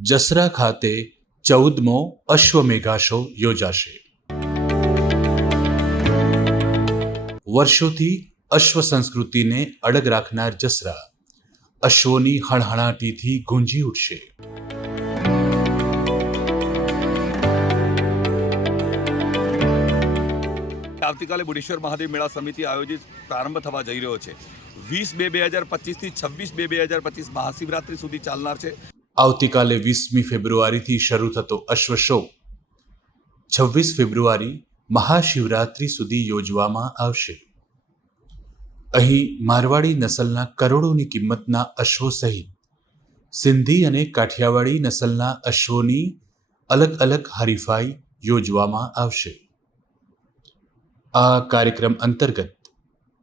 જસરા ખાતે 14મો અશ્વમેઘા શો યોજાશે. વર્ષોથી અશ્વ સંસ્કૃતિને અડગ રાખનાર જસરા અશ્વોની હણહણાટીથી ગુંજી ઉઠશે. આવતીકાલે બુઢેશ્વર મહાદેવ મેળા સમિતિ આયોજિત પ્રારંભ થવા જઈ રહ્યો છે. 20/2/2025 થી 26/2/2025 મહાશિવરાત્રી સુધી ચાલનાર છે. આવતીકાલે 20મી ફેબ્રુઆરીથી શરૂ થતો અશ્વ શો 26 ફેબ્રુઆરી મહાશિવરાત્રી સુધી યોજવામાં આવશે. અહીં મારવાડી નસલના કરોડોની કિંમતના અશ્વો સહિત સિંધી અને કાઠિયાવાડી નસલના અશ્વોની અલગ અલગ હરીફાઈ યોજવામાં આવશે. આ કાર્યક્રમ અંતર્ગત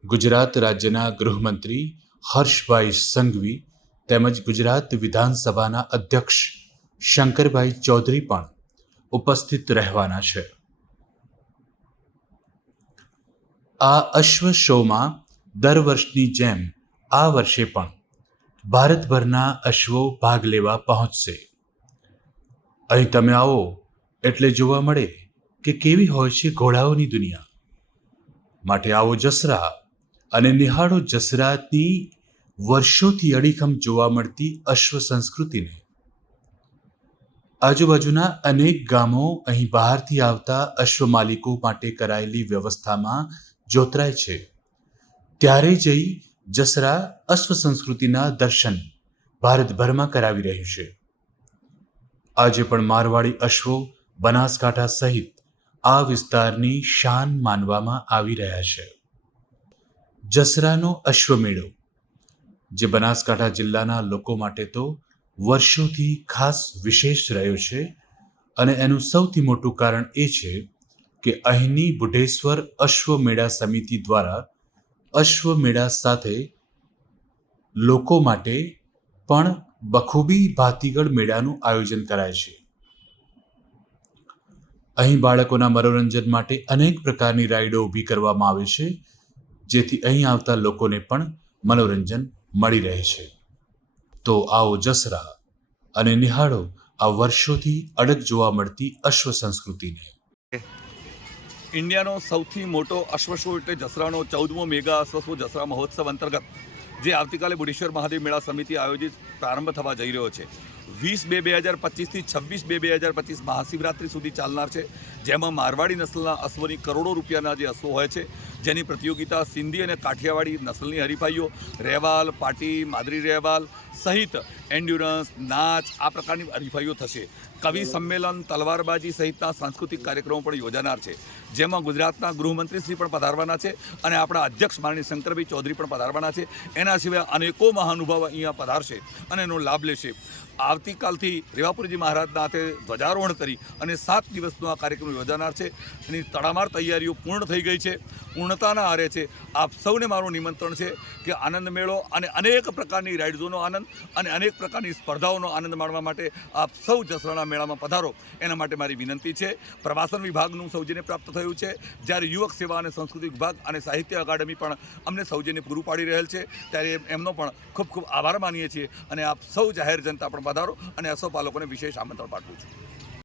ગુજરાત રાજ્યના ગૃહમંત્રી હર્ષભાઈ સંઘવી તેમજ ગુજરાત વિધાનસભાના અધ્યક્ષ શંકરભાઈ ચૌધરી પણ ઉપસ્થિત રહેવાના છે. આ અશ્વ શોમાં દર વર્ષની જેમ આ વર્ષે પણ ભારતભરના અશ્વો ભાગ લેવા પહોંચશે. અહીં તમે આવો એટલે જોવા મળે કે કેવી હોય છે ઘોડાઓની દુનિયા. માટે આવો જસરા અને નિહાળો જસરાની વર્ષોથી અડીખમ જોવા મળતી અશ્વ સંસ્કૃતિને. આજુબાજુના અનેક ગામો અહીં બહારથી આવતા અશ્વ માલિકો માટે કરાયેલી વ્યવસ્થામાં જોતરાય છે. ત્યારે જઈ જસરા અશ્વ સંસ્કૃતિના દર્શન ભારતભરમાં કરાવી રહ્યું છે. આજે પણ મારવાડી અશ્વો બનાસકાંઠા સહિત આ વિસ્તારની શાન માનવામાં આવી રહ્યા છે. જસરાનો અશ્વમેળો જે બનાસકાંઠા જિલ્લાના લોકો માટે તો વર્ષોથી ખાસ વિશેષ રહ્યો છે અને એનું સૌથી મોટું કારણ એ છે કે અહીંની બુઢેશ્વર અશ્વમેળા સમિતિ દ્વારા અશ્વમેળા સાથે લોકો માટે પણ બખૂબી ભાતીગળ મેળાનું આયોજન કરાય છે. અહીં બાળકોના મનોરંજન માટે અનેક પ્રકારની રાઈડો ઊભી કરવામાં આવે છે, જેથી અહીં આવતા લોકોને પણ મનોરંજન મળી રહે છે. તો આવો જસરા અને નિહાળો આ વર્ષોથી અડગ જોવા મળતી અશ્વ સંસ્કૃતિને. ઇન્ડિયાનો સૌથી મોટો અશ્વ શો એટલે જસરાનો 14મો મેગા અશ્વ શો જસરા મહોત્સવ અંતર્ગત જે આવતીકાલે બુઢેશ્વર મહાદેવ મેળા સમિતિ આયોજિત પ્રારંભ થવા જઈ રહ્યો છે. 20/2/2025 થી 26/2/2025 મહાશિવરાત્રી સુધી ચાલનાર છે. જેમાં મારવાડી નસલના અશ્વની કરોડો રૂપિયાના જે અશ્વો હોય છે, જેની પ્રતિયોગિતા સિંધી અને કાઠિયાવાડી નસલની હરીફાઈઓ, રહેવાલ, પાટી, માદરી રહેવાલ સહિત એન્ડ્યુરન્સ, નાચ આ પ્રકારની હરીફાઈઓ થશે. કવિ સંમેલન, તલવારબાજી સહિતના સાંસ્કૃતિક કાર્યક્રમો પણ યોજાનાર છે. જેમાં ગુજરાતના ગૃહમંત્રીશ્રી પણ પધારવાના છે અને આપણા અધ્યક્ષ માનનીય શંકરભાઈ ચૌધરી પણ પધારવાના છે. એના સિવાય અનેકો મહાનુભાવો અહીંયા પધારશે અને એનો લાભ લેશે. આવતીકાલથી રેવાપુરજી મહારાજના હાથે ધ્વજારોહણ કરી અને 7 દિવસનો આ કાર્યક્રમ યોજાનાર છે. એની તડામાર તૈયારીઓ પૂર્ણ થઈ ગઈ છે, પૂર્ણતાના આરે છે. આપ સૌને મારું નિમંત્રણ છે કે આનંદ મેળો અને અનેક પ્રકારની રાઇડ્સોનો આનંદ અને અનેક પ્રકારની સ્પર્ધાઓનો આનંદ માણવા માટે આપ સૌ જસરાના મેળામાં પધારો. એના માટે મારી વિનંતી છે. પ્રવાસન વિભાગનું સૌજન્ય પ્રાપ્ત થયું છે, જ્યારે યુવક સેવા અને સંસ્કૃતિ વિભાગ અને સાહિત્ય અકાદમી પણ અમને સૌજન્ય પૂરું પાડી રહેલ છે. ત્યારે એમનો પણ ખૂબ ખૂબ આભાર માનીએ છીએ અને આપ સૌ જાહેર જનતા પણ પધારો અને અશ્વપાલકોને વિશેષ આમંત્રણ પાઠવું છું.